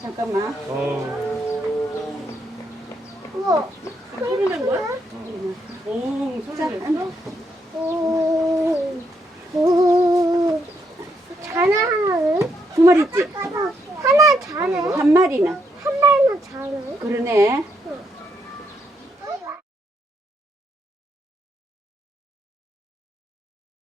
잠깐만. 어. 우와. 소리 낸 거야? 응. 오, 소리 자, 냈어? 오. 오. 자네 하나는? 두 마리 있지? 하나 자네. 한 마리는. 한 마리는 자네. 그러네. 응.